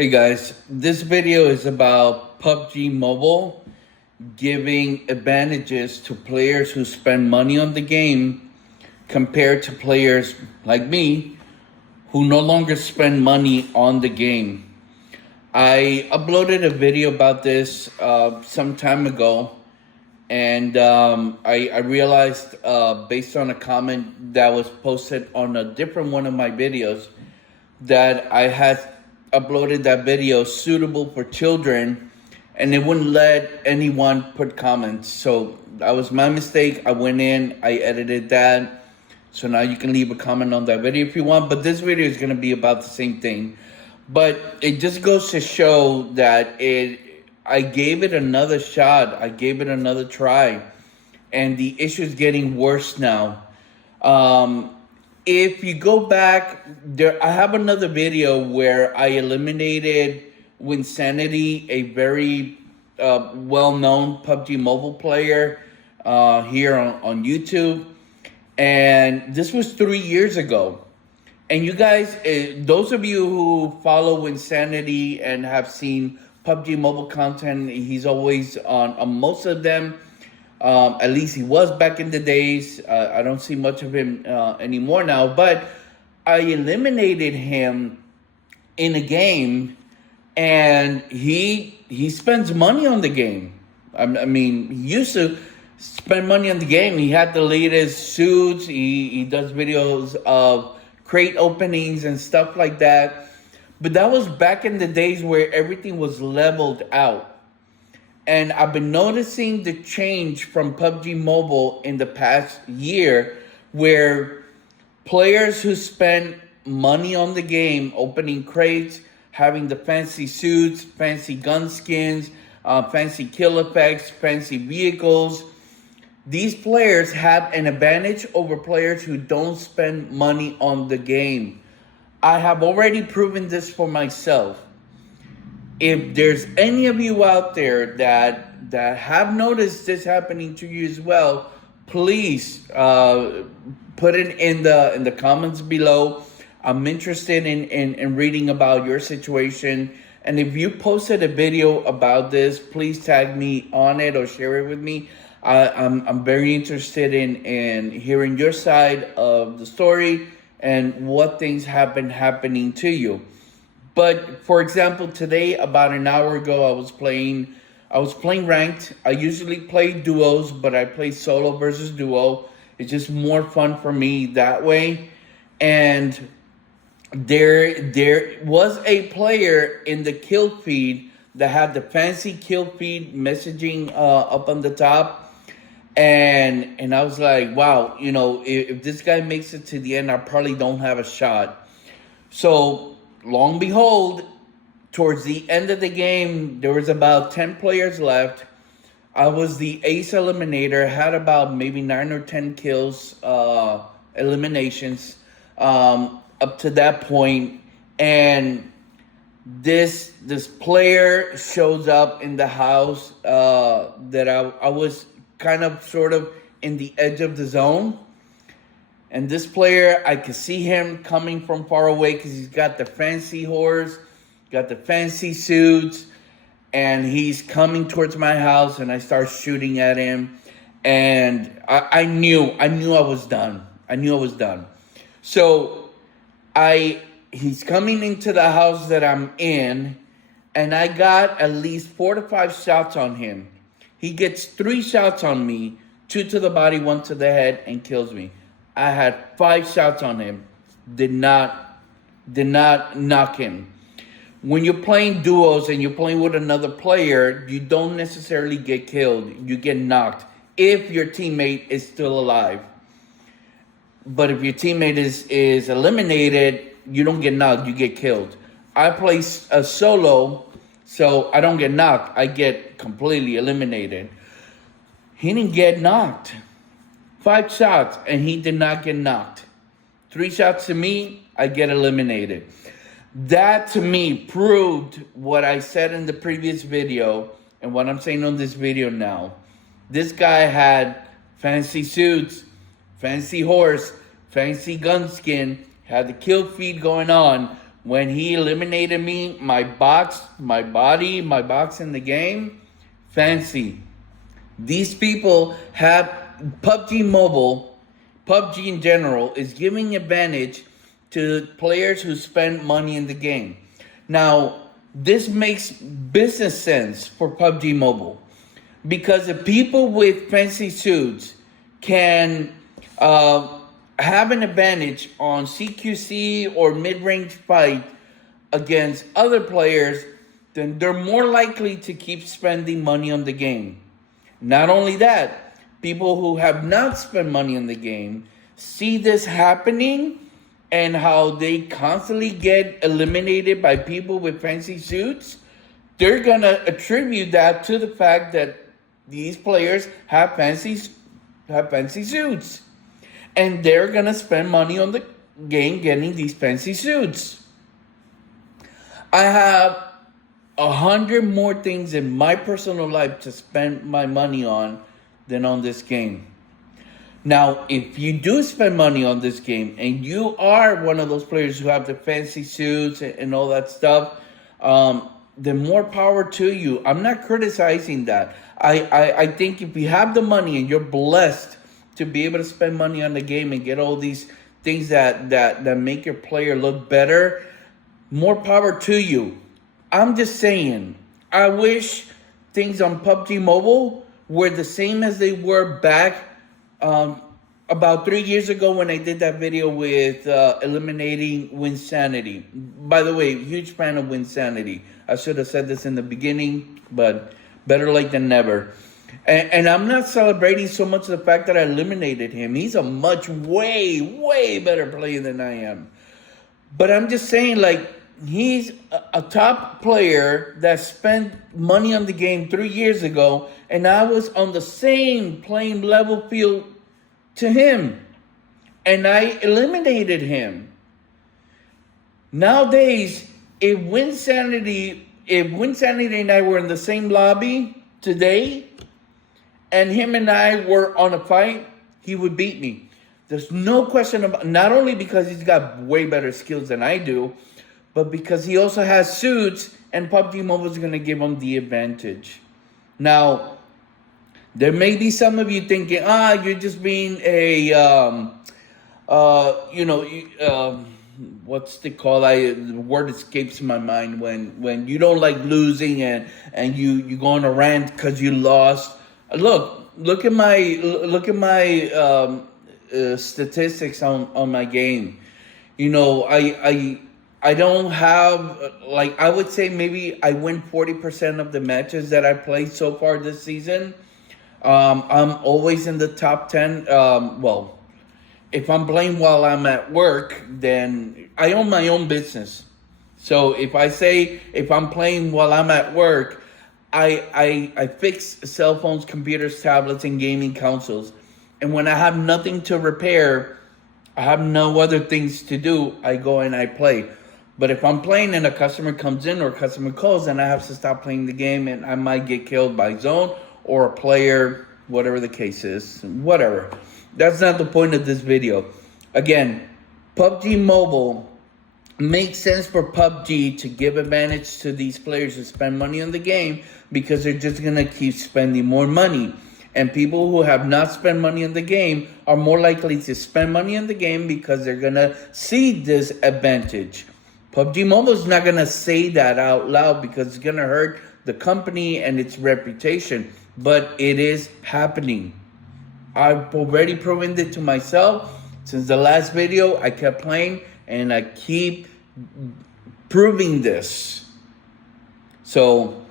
Hey guys, this video is about PUBG Mobile giving advantages to players who spend money on the game compared to players like me who no longer spend money on the game. I uploaded a video about this some time ago, and I realized based on a comment that was posted on a different one of my videos that I had uploaded that video suitable for children, and it wouldn't let anyone put comments. So that was my mistake. I went in, I edited that. So now you can leave a comment on that video if you want, but this video is going to be about the same thing. But it just goes to show that I gave it another shot. I gave it another try, and the issue is getting worse now. If you go back, I have another video where I eliminated Winsanity, a very well-known PUBG Mobile player here on YouTube. And this was 3 years ago. And you guys, those of you who follow Winsanity and have seen PUBG Mobile content, he's always on most of them. At least he was back in the days. I don't see much of him anymore now. But I eliminated him in a game, and he spends money on the game. I mean, he used to spend money on the game. He had the latest suits. He does videos of crate openings and stuff like that. But that was back in the days where everything was leveled out. And I've been noticing the change from PUBG Mobile in the past year, where players who spend money on the game, opening crates, having the fancy suits, fancy gun skins, fancy kill effects, fancy vehicles, these players have an advantage over players who don't spend money on the game. I have already proven this for myself. If there's any of you out there that have noticed this happening to you as well, please put it in the comments below. I'm interested in reading about your situation. And if you posted a video about this, please tag me on it or share it with me. I'm very interested in hearing your side of the story and what things have been happening to you. But for example, today, about an hour ago, I was playing ranked. I usually play duos, but I play solo versus duo. It's just more fun for me that way. And there was a player in the kill feed that had the fancy kill feed messaging up on the top. And I was like, wow, you know, if this guy makes it to the end, I probably don't have a shot. So long behold, towards the end of the game, there was about 10 players left. I was the ace eliminator, had about maybe 9 or 10 kills, eliminations up to that point. And this player shows up in the house that I was kind of sort of in the edge of the zone. And this player, I could see him coming from far away because he's got the fancy horse, got the fancy suits, and he's coming towards my house, and I start shooting at him. And I knew I was done. I knew I was done. So he's coming into the house that I'm in, and I got at least 4 to 5 shots on him. He gets 3 shots on me, 2 to the body, 1 to the head, and kills me. I had 5 shots on him, did not knock him. When you're playing duos and you're playing with another player, you don't necessarily get killed. You get knocked if your teammate is still alive. But if your teammate is eliminated, you don't get knocked, you get killed. I play a solo, so I don't get knocked. I get completely eliminated. He didn't get knocked. 5 shots, and he did not get knocked. 3 shots to me, I get eliminated. That, to me, proved what I said in the previous video and what I'm saying on this video now. This guy had fancy suits, fancy horse, fancy gun skin, had the kill feed going on, when he eliminated me, my box, my body, my box in the game, fancy. These people have PUBG Mobile, PUBG in general, is giving advantage to players who spend money in the game. Now, this makes business sense for PUBG Mobile because if people with fancy suits can have an advantage on CQC or mid-range fight against other players, then they're more likely to keep spending money on the game. Not only that, people who have not spent money on the game see this happening and how they constantly get eliminated by people with fancy suits. They're going to attribute that to the fact that these players have fancy suits. And they're going to spend money on the game getting these fancy suits. I have 100 more things in my personal life to spend my money on than on this game. Now, if you do spend money on this game and you are one of those players who have the fancy suits and all that stuff, then more power to you. I'm not criticizing that. I think if you have the money and you're blessed to be able to spend money on the game and get all these things that make your player look better, more power to you. I'm just saying, I wish things on PUBG Mobile were the same as they were back about 3 years ago when I did that video with eliminating Winsanity. By the way, huge fan of Winsanity. I should have said this in the beginning, but better late than never. And I'm not celebrating so much the fact that I eliminated him. He's a much, way better player than I am. But I'm just saying, like, he's a top player that spent money on the game 3 years ago, and I was on the same playing level field to him, and I eliminated him. Nowadays, if Winsanity and I were in the same lobby today, and him and I were on a fight, he would beat me. There's no question about, not only because he's got way better skills than I do, but because he also has suits, and PUBG Mobile is going to give him the advantage. Now, there may be some of you thinking, you're just being a, what's the call? The word escapes my mind when you don't like losing and you go on a rant because you lost. Look at my statistics on my game. You know, I don't have, like, I would say maybe I win 40% of the matches that I played so far this season. I'm always in the top 10. Well, if I'm playing while I'm at work, then I own my own business. So if I'm playing while I'm at work, I fix cell phones, computers, tablets, and gaming consoles. And when I have nothing to repair, I have no other things to do, I go and I play. But if I'm playing and a customer comes in or a customer calls, then I have to stop playing the game and I might get killed by zone or a player, whatever the case is, whatever. That's not the point of this video. Again, PUBG Mobile makes sense for PUBG to give advantage to these players who spend money on the game because they're just going to keep spending more money. And people who have not spent money on the game are more likely to spend money on the game because they're going to see this advantage. PUBG Mobile is not going to say that out loud because it's going to hurt the company and its reputation. But it is happening. I've already proven it to myself. Since the last video, I kept playing and I keep proving this. So,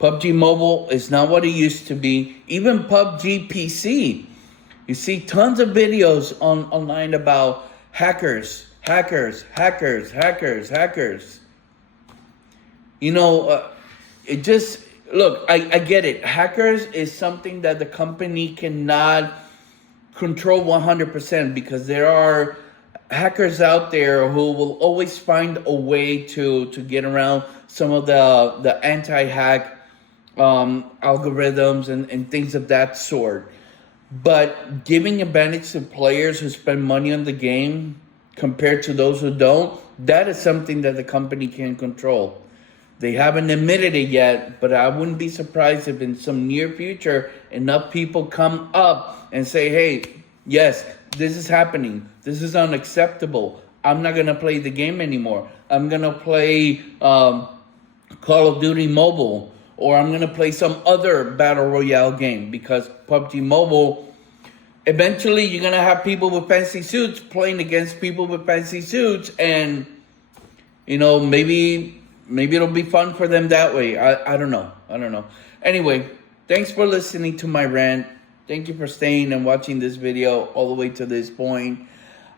PUBG Mobile is not what it used to be. Even PUBG PC. You see tons of videos online about hackers. You know, it just, look, I get it. Hackers is something that the company cannot control 100% because there are hackers out there who will always find a way to get around some of the anti-hack algorithms and things of that sort. But giving advantage to players who spend money on the game compared to those who don't, that is something that the company can control. They haven't admitted it yet, but I wouldn't be surprised if in some near future enough people come up and say, hey, yes, this is happening. This is unacceptable. I'm not going to play the game anymore. I'm going to play Call of Duty Mobile, or I'm going to play some other Battle Royale game, because PUBG Mobile, eventually you're going to have people with fancy suits playing against people with fancy suits, and, you know, maybe it'll be fun for them that way. I don't know. Anyway, thanks for listening to my rant. Thank you for staying and watching this video all the way to this point.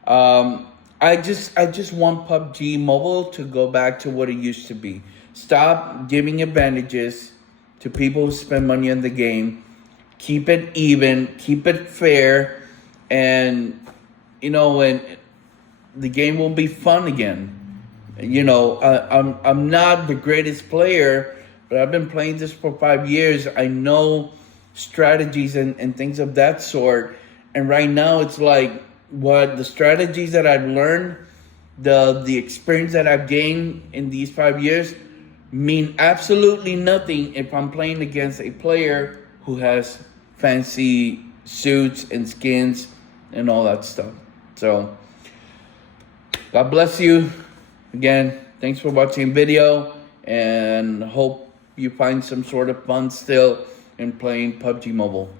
I just want PUBG Mobile to go back to what it used to be. Stop giving advantages to people who spend money on the game. Keep it even, keep it fair, and, you know, and the game will be fun again. You know, I'm not the greatest player, but I've been playing this for 5 years. I know strategies and things of that sort. And right now it's like, what the strategies that I've learned, the experience that I've gained in these 5 years mean absolutely nothing if I'm playing against a player who has fancy suits and skins and all that stuff. So, God bless you. Again, thanks for watching the video, and hope you find some sort of fun still in playing PUBG Mobile.